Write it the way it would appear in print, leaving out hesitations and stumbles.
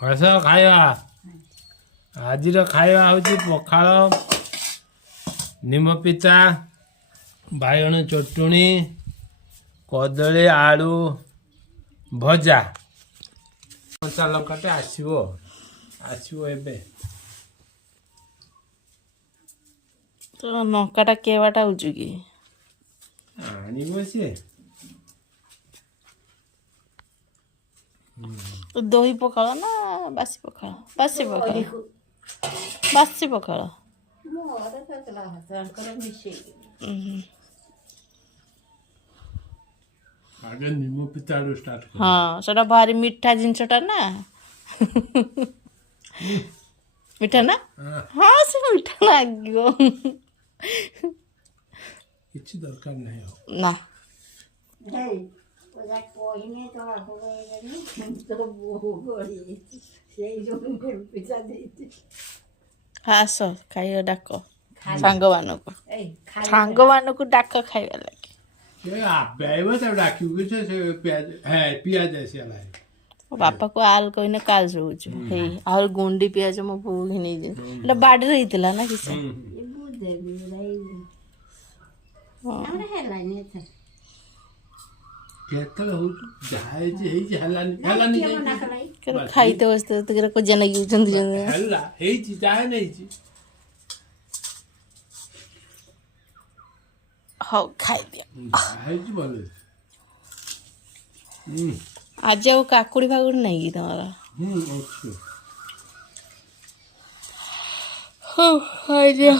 ଆସ ଖାଇବା। ଆଜିର ଖାଇବା ହେଉଛି ପଖାଳ, ନିମ ପିତା, ବାଇଗଣ ଚଟୁଣି, କଦଳୀ ଆଳୁ ଭଜା। କଞ୍ଚା ଲଙ୍କାଟେ ଆସିବ ଏବେ। ତ ଲଙ୍କାଟା କିଏ ବାଟା ହଉଛୁ କି? ଆଣିବ ସିଏ। ଦହି ପଖାଳ ନା ବାସି ପଖାଳ? ବାସି ପଖାଳ। ବାସି ପଖାଳ। ଆଗେ ନିମ ପିତାରୁ ଷ୍ଟାର୍ଟ କର। ହଁ ସେଟା ଭାରି ମିଠା ଜିନିଷଟା ନା। ମିଠା ନା? ହଁ ସେ ମିଠା ଲାଗିବ। କିଛି ଦରକାର ନାହିଁ ଆଉ। ନା ଆସ ଖାଇବା ଡାକ ସାଙ୍ଗମାନଙ୍କୁ। ସାଙ୍ଗମାନଙ୍କୁ ଡାକ ଖାଇବା ଲାଗି। ସେ ଆପେ ଆଇବ ତାକୁ ଡାକିବୁ କି ସେ ପିଆଜ ଆସିଗଲା। ବାପାକୁ ଆଲ କହିନେ କାଲ ଶୋଉଛୁ। ହେଇ ଆହୁରି ଗୁଣ୍ଡି ପିଆଜ ମୋ ବୋଉ ଘିନେଇଛି। ଏଟା ବାଡ଼ିରେ ହେଇଥିଲା ନା କିଛି? କେତେବେଳେ ହଉଛି ଯାହା ହେଇଛି ହେଲାନି ଖାଇତେ ବସିତେ କଜିଆ ଲାଗିଛନ୍ତି। ହେଲା ହେଇଛି ଯାହା ନେଇଛି। ହଉ ଖାଇଦିଅ। ଯାହା ହେଇଛି ଭଲ। ଆଜି ଆଉ କାକୁଡ଼ି ଫାକୁଡ଼ି ନାହିଁ କି ତମର? ଅଛି। ହଉ ଖାଇଦିଅ।